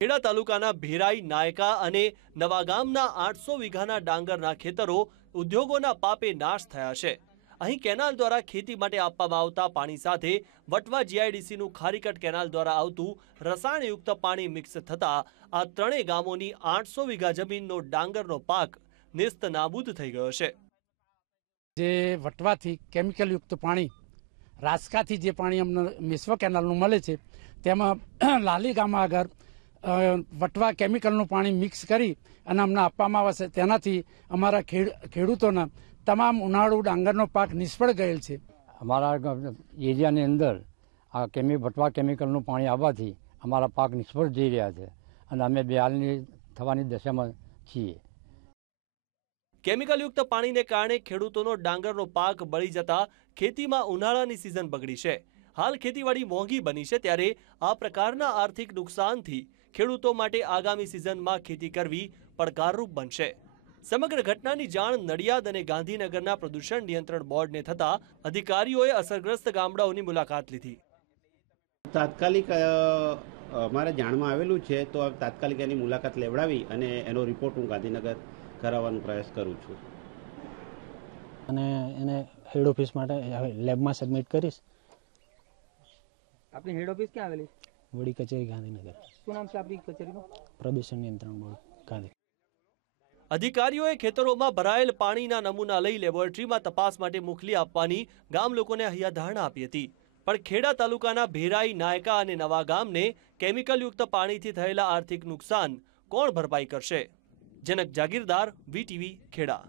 ખેડા તાલુકાના ભેરાઈ, નાયકા અને નવાગામના આઠસો વીઘાના ડાંગરના ખેતરો ઉદ્યોગોના પાપે નાશ થયા છે. અહીં કેનાલ દ્વારા ખેતી માટે આપવામાં આવતા પાણી સાથે વટવા જીઆઈડીસીનું ખારીકટ કેનાલ દ્વારા આવતું રસાયણયુક્ત પાણી મિક્સ થતાં આ ત્રણેય ગામોની આઠસો વીઘા જમીનનો ડાંગરનો પાક નેસ્ત નાબૂદ થઈ ગયો છે. જે વટવાથી કેમિકલયુક્ત પાણી, રાસકાથી જે પાણી અમને મિશ્વ કેનાલનું મળે છે, તેમાં લાલી ગામ આગળ વટવા કેમિકલનું પાણી મિક્સ કરી અને અમને આપવામાં આવશે તેનાથી અમારા ખેડ ખેડૂતોના તમામ ઉનાળુ ડાંગરનો પાક નિષ્ફળ ગયેલ છે. અમારા એરિયાની અંદર આ કેમી વટવા કેમિકલનું પાણી આવવાથી અમારા પાક નિષ્ફળ જઈ રહ્યા છે અને અમે બેહાલની થવાની દશામાં છીએ. કેમિકલયુક્ત પાણીને કારણે ખેડૂતોનો ડાંગરનો પાક બળી જતા ખેતીમાં ઉનાળાની સિઝન બગડી છે. હાલ ખેતીવાડી મોંઘી બની છે ત્યારે આ પ્રકારના આર્થિક નુકસાનથી ખેડૂતો માટે આગામી સિઝનમાં ખેતી કરવી પડકારરૂપ બનશે. સમગ્ર ઘટનાની જાણ નડિયાદ અને ગાંધીનગરના પ્રદૂષણ નિયંત્રણ બોર્ડને થતા અધિકારીઓએ અસરગ્રસ્ત ગામડાઓની મુલાકાત લીધી. તાત્કાલિક અમારે જાણમાં આવેલું છે તો તાત્કાલિક એની મુલાકાત લેવડાવી અને એનો રિપોર્ટ હું ગાંધીનગર કરાવવાનો પ્રયાસ કરું છું. અને એને હેડ ઓફિસ માટે લેબમાં સબમિટ કરીશ. આપની હેડ ઓફિસ ક્યાં આવેલી? વડી કચેરી ગાંધીનગર. શું નામ છે આપની કચેરીનું? પ્રદૂષણ નિયંત્રણ બોર્ડ ગાંધી. અધિકારીઓએ ખેતરોમાં ભરાયેલ પાણીના નમૂના લઈ લેબોરેટરીમાં તપાસ માટે મોકલી આપવાની ગામ લોકોને હૈયાધારણા આપી હતી. પણ ખેડા તાલુકાના ભેરાઈ નાયકા અને નવા ગામને કેમિકલયુક્ત પાણીથી થયેલા આર્થિક નુકસાન કોણ ભરપાઈ કરશે? જનક જાગીરદાર વીટીવી ખેડા.